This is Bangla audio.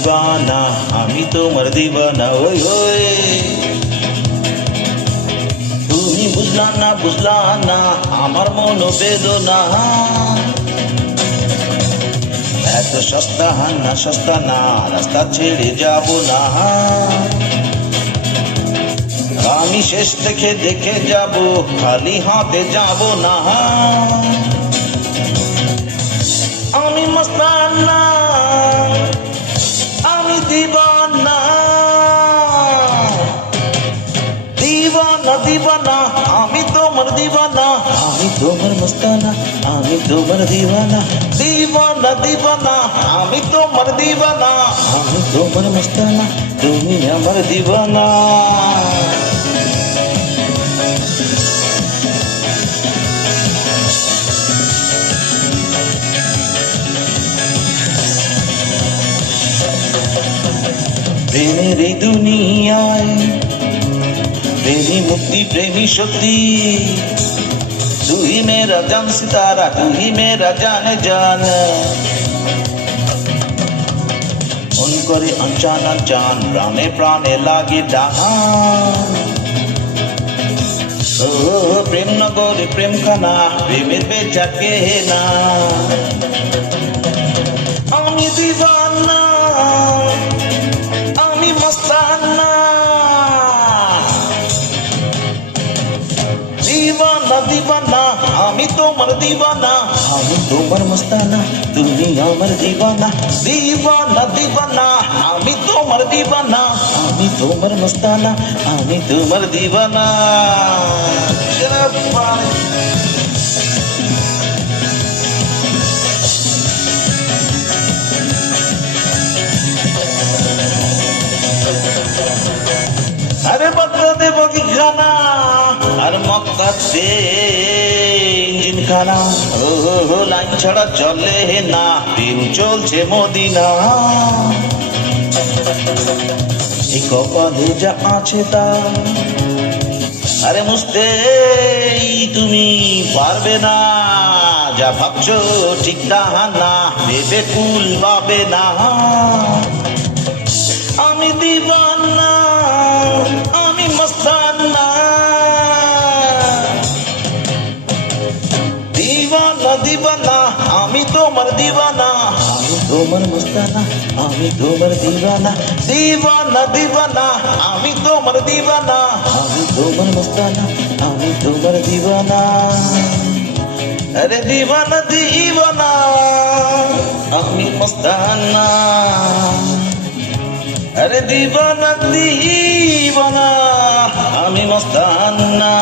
দিবানা, আমি তোমার দিবানা। ওই ওই তুমি বুঝলা না আমার মনোবেদনা। এত সস্তা না রাস্তা ছেড়ে যাব না। আমি শেষ দেখে যাব, খালি হাতে যাব না। আমি মস্তানা, আমি দিবানা। দিবানা, আমি তোমার দিবানা। আমি তোমার মস্তানা, আমি তোমার দিবানা। দিবানা, আমি তোমার দিবানা। আমি তোমার মস্তানা, তুমি আমার দিবানা। প্রেমের এই দুনিয়ায় প্রেমী মুক্তি, প্রেমী শক্তি। তুই মেরা জান সিতারা, তুই মেরা জানে জান। মন করে আনচান, প্রাণে প্রাণে লাগে ডাহান। ও প্রেম নগরে প্রেম খানা, প্রেমের বেচা কে না। আমি দিবানা, আমি মস্তানা। দিবানা, আমি তোমার দিবানা। আমি তোমার মস্তানা, তুমি আমার দিবানা। দিবানা, আমি তোমার দিবানা। আমি তোমার মস্তানা, আমি তোমার দিবানা। আরে বদলা দেব কি খানা, আর মক্কা দে ইঞ্জিন খানা। ও লাইন ছাড়া চলে না, প্রেম চলছে মদিনা। এই কপালে যা আছে তা আরে মুছতে তুমি পারবে না। যা ভাবছো ঠিক না, ভেবে কুল পাবে না। আমি দিবানা, আমি মস্তানা। দিবানা, আমি তোমার দিবানা। আমি তোমার মস্তানা, আমি তোমার দিবানা। দিবানা, আমি তোমার দিবানা। আমি তোমার মস্তানা, আমি তোমার দিবানা। আরে দিবানা, আমি মস্তানা। আরে দিবানা, আমি মস্তানা।